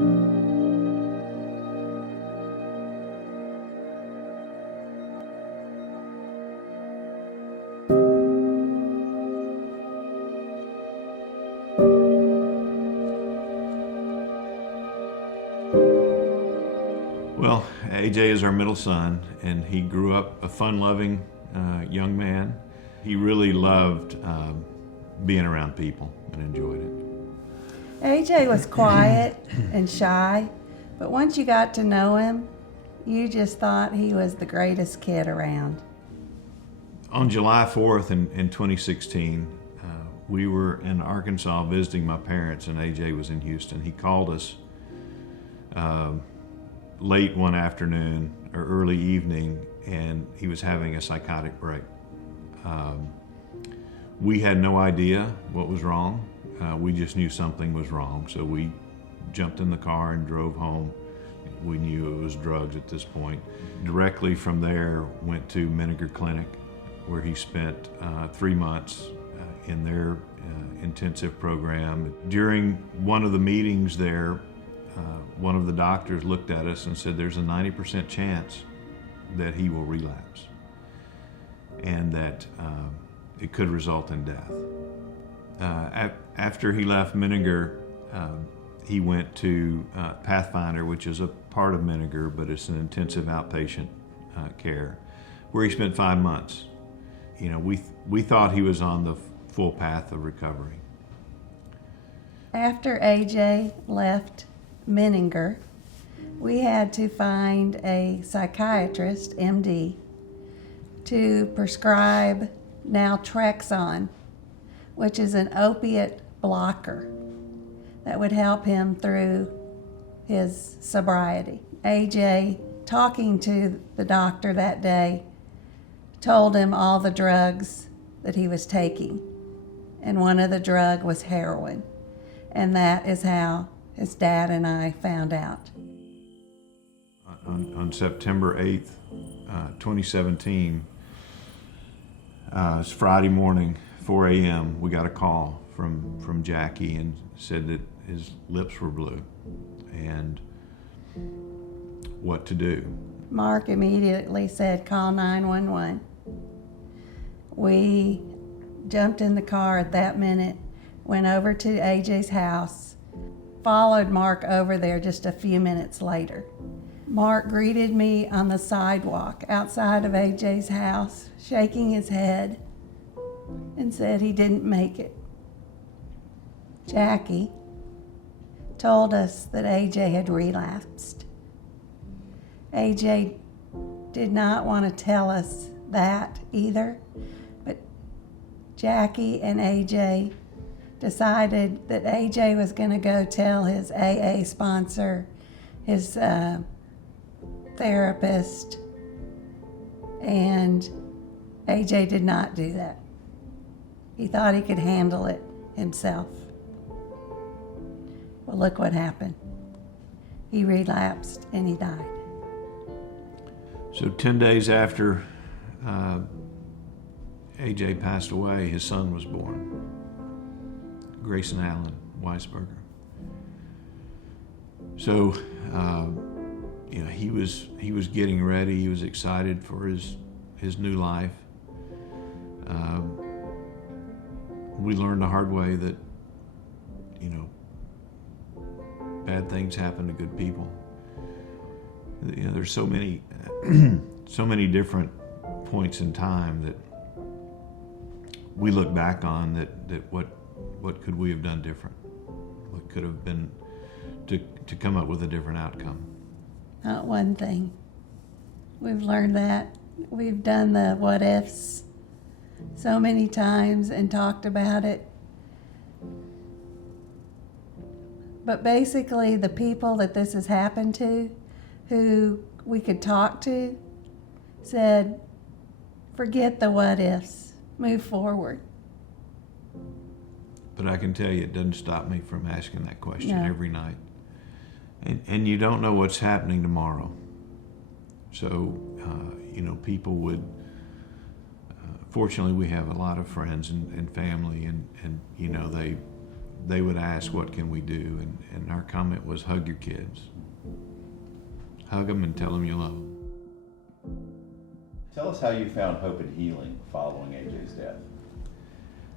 Well, AJ is our middle son, and he grew up a fun-loving young man. He really loved being around people and enjoyed it. AJ was quiet and shy, but once you got to know him, you just thought he was the greatest kid around. On July 4th in 2016, we were in Arkansas visiting my parents, and AJ was in Houston. He called us late one afternoon or early evening, and he was having a psychotic break. We had no idea what was wrong. We just knew something was wrong, so we jumped in the car and drove home. We knew it was drugs at this point. Directly from there, went to Menninger Clinic, where he spent 3 months in their intensive program. During one of the meetings there, one of the doctors looked at us and said, there's a 90% chance that he will relapse, and that it could result in death. After he left Menninger, he went to Pathfinder, which is a part of Menninger, but it's an intensive outpatient care, where he spent 5 months. You know, we thought he was on the full path of recovery. After AJ left Menninger, we had to find a psychiatrist, MD, to prescribe naltrexone, which is an opiate blocker that would help him through his sobriety. AJ, talking to the doctor that day, told him all the drugs that he was taking, and one of the drugs was heroin, and that is how his dad and I found out. On September 8th, 2017, it's Friday morning, 4 a.m., we got a call from Jackie and said that his lips were blue and what to do. Mark immediately said, call 911. We jumped in the car at that minute, went over to AJ's house, followed Mark over there just a few minutes later. Mark greeted me on the sidewalk outside of AJ's house, shaking his head, and said he didn't make it. Jackie told us that AJ had relapsed. AJ did not want to tell us that either, but Jackie and AJ decided that AJ was going to go tell his AA sponsor, his therapist, and AJ did not do that. He thought he could handle it himself. Well, look what happened. He relapsed and he died. So 10 days after AJ passed away, his son was born, Grayson Allen Weisberger. So, you know, he was getting ready. He was excited for his new life. We learned the hard way that, you know, bad things happen to good people. You know, there's so many, so many different points in time that we look back on that what could we have done different? What could have been to come up with a different outcome? Not one thing. We've learned that. We've done the what ifs so many times and talked about it. But basically, the people that this has happened to, who we could talk to, said, forget the what ifs, move forward. But I can tell you, it doesn't stop me from asking that question No. every night. And you don't know what's happening tomorrow. So, you know, people would, fortunately we have a lot of friends and family, and you know, they would ask, what can we do? And our comment was, hug your kids. Hug them and tell them you love them. Tell us how you found hope and healing following AJ's death.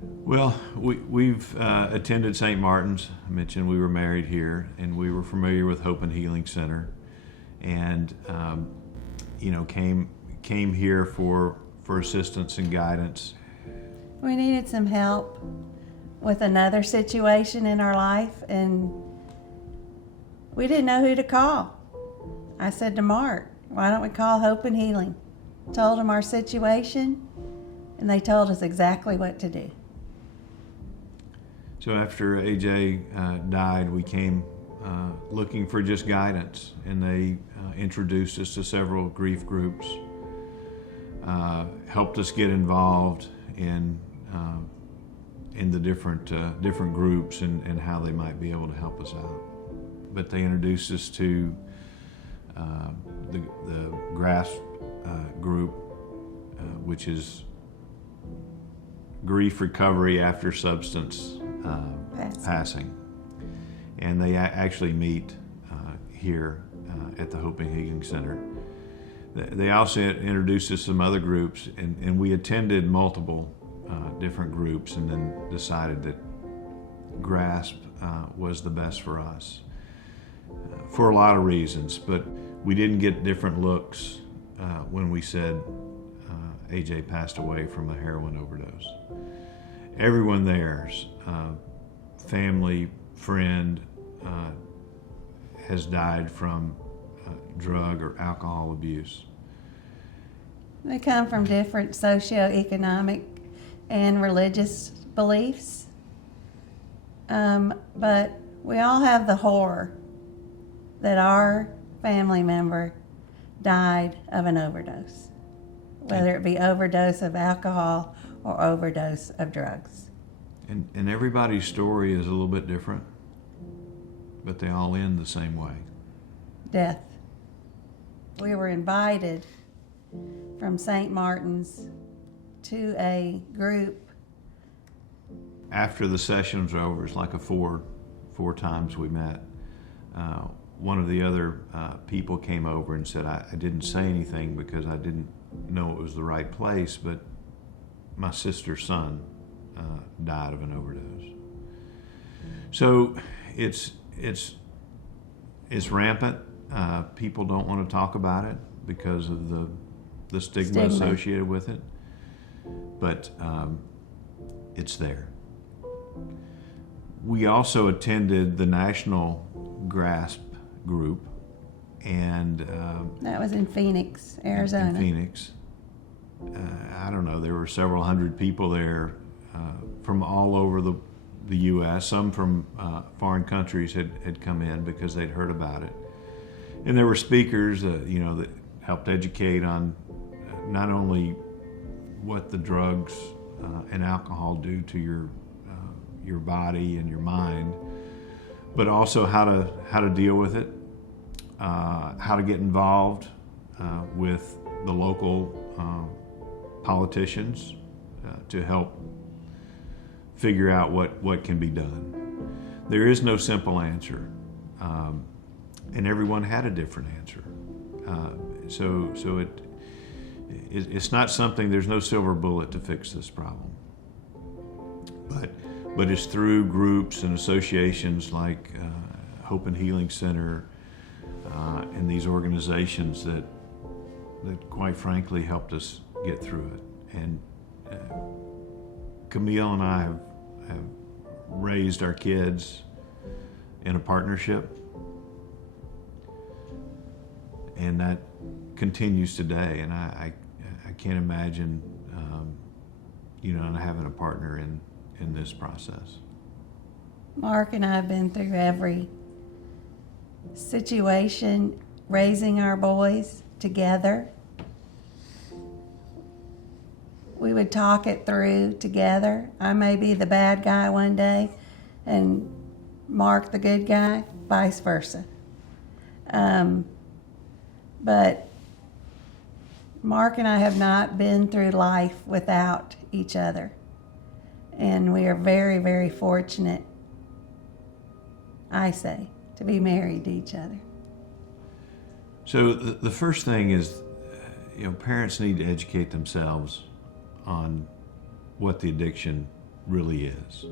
Well, we've attended St. Martin's. I mentioned we were married here, and we were familiar with Hope and Healing Center, and came here for assistance and guidance. We needed some help with another situation in our life, and we didn't know who to call. I said to Mark, why don't we call Hope and Healing? Told them our situation, and they told us exactly what to do. So after AJ died, we came looking for just guidance, and they introduced us to several grief groups, helped us get involved in the different groups and how they might be able to help us out. But they introduced us to the GRASP group, which is Grief Recovery After Substance Passing. And they actually meet here at the Hope and Healing Center. They also introduced us to some other groups, and we attended multiple different groups, and then decided that GRASP was the best for us for a lot of reasons. But we didn't get different looks when we said AJ passed away from a heroin overdose. Everyone there's family, friend, has died from drug or alcohol abuse. They come from different socioeconomic and religious beliefs, but we all have the horror that our family member died of an overdose, whether it be overdose of alcohol or overdose of drugs. And everybody's story is a little bit different, but they all end the same way. Death. We were invited from St. Martin's to a group. After the sessions were over, it's like four times we met. One of the other people came over and said, I didn't say anything because I didn't know it was the right place, but my sister's son died of an overdose. So it's rampant. People don't want to talk about it because of the stigma associated with it, but it's there. We also attended the National GRASP group, and that was in Phoenix, Arizona. In Phoenix. I don't know, there were several hundred people there from all over the U.S. Some from foreign countries had come in because they'd heard about it. And there were speakers that helped educate on not only what the drugs and alcohol do to your body and your mind, but also how to deal with it, how to get involved with the local politicians to help figure out what can be done. There is no simple answer, and everyone had a different answer. So it's not something. There's no silver bullet to fix this problem, but it's through groups and associations like Hope and Healing Center and these organizations that quite frankly helped us get through it. And Camille and I have raised our kids in a partnership, and that continues today. And I can't imagine not having a partner in this process. Mark and I have been through every situation, raising our boys together. We would talk it through together. I may be the bad guy one day and Mark the good guy, vice versa. But Mark and I have not been through life without each other. And we are very, very fortunate I say, to be married to each other. So the first thing is, parents need to educate themselves on what the addiction really is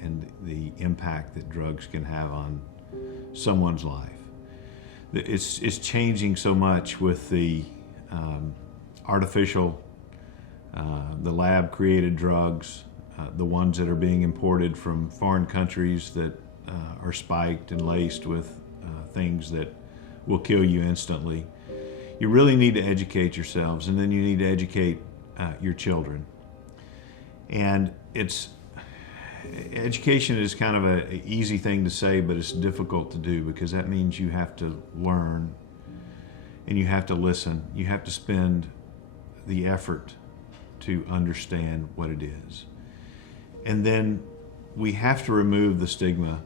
and the impact that drugs can have on someone's life. It's changing so much with the artificial, the lab-created drugs, the ones that are being imported from foreign countries that are spiked and laced with things that will kill you instantly. You really need to educate yourselves, and then you need to educate your children. And education is kind of an easy thing to say, but it's difficult to do, because that means you have to learn and you have to listen. You have to spend the effort to understand what it is. And then we have to remove the stigma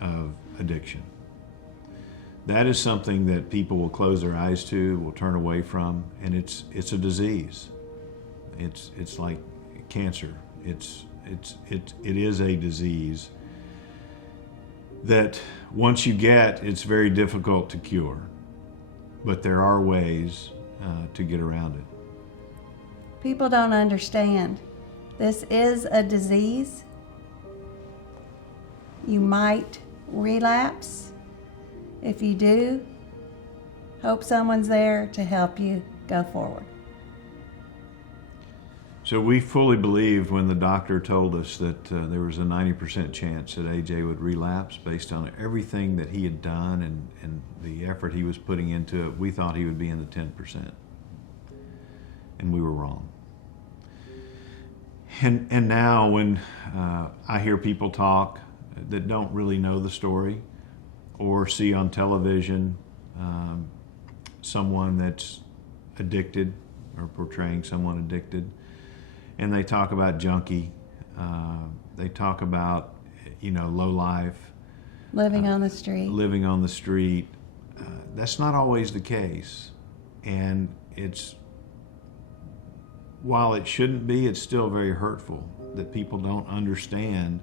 of addiction. That is something that people will close their eyes to, will turn away from, and it's a disease. It's like cancer. It is a disease that once you get, it's very difficult to cure. But there are ways to get around it. People don't understand. This is a disease. You might relapse. If you do, hope someone's there to help you go forward. So we fully believed when the doctor told us that there was a 90% chance that AJ would relapse based on everything that he had done and the effort he was putting into it. We thought he would be in the 10%. And we were wrong. And now when I hear people talk that don't really know the story or see on television someone that's addicted or portraying someone addicted, and they talk about junkie, they talk about, low life. Living on the street. Living on the street. That's not always the case. And while it shouldn't be, it's still very hurtful that people don't understand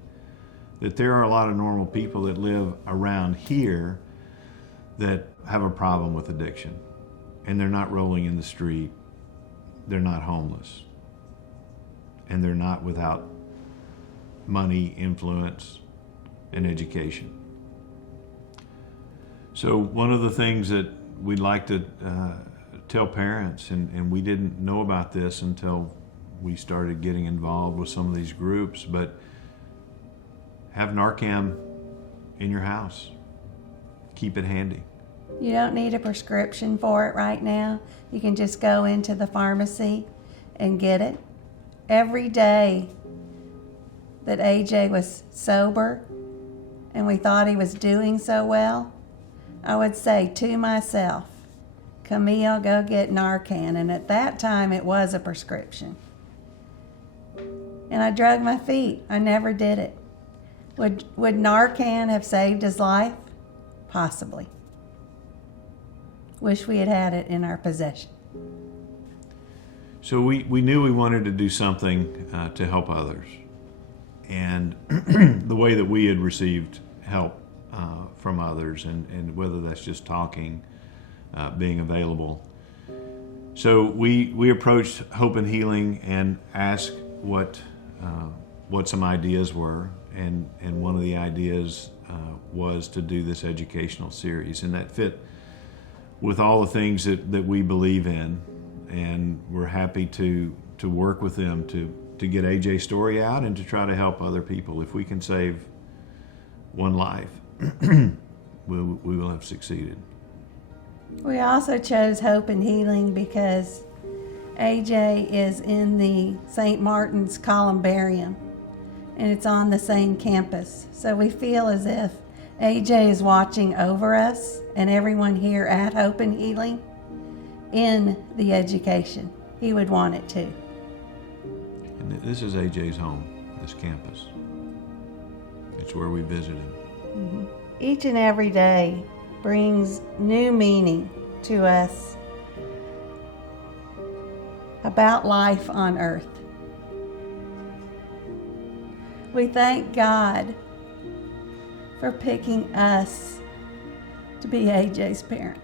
that there are a lot of normal people that live around here that have a problem with addiction. And they're not rolling in the street. They're not homeless. And they're not without money, influence, and education. So one of the things that we'd like to tell parents, and we didn't know about this until we started getting involved with some of these groups, but have Narcan in your house. Keep it handy. You don't need a prescription for it right now. You can just go into the pharmacy and get it. Every day that AJ was sober and we thought he was doing so well, I would say to myself, Camille, go get Narcan. And at that time, it was a prescription. And I drug my feet. I never did it. Would Narcan have saved his life? Possibly. Wish we had had it in our possession. So we knew we wanted to do something to help others. And the way that we had received help from others, and whether that's just talking, being available. So we approached Hope and Healing and asked what some ideas were. And one of the ideas was to do this educational series. And that fit with all the things that we believe in. And we're happy to work with them to get AJ's story out and to try to help other people. If we can save one life, we will have succeeded. We also chose Hope and Healing because AJ is in the St. Martin's Columbarium, and it's on the same campus. So we feel as if AJ is watching over us and everyone here at Hope and Healing in the education. He would want it too. And this is AJ's home, this campus. It's where we visited. Mm-hmm. Each and every day brings new meaning to us about life on earth. We thank God for picking us to be AJ's parents.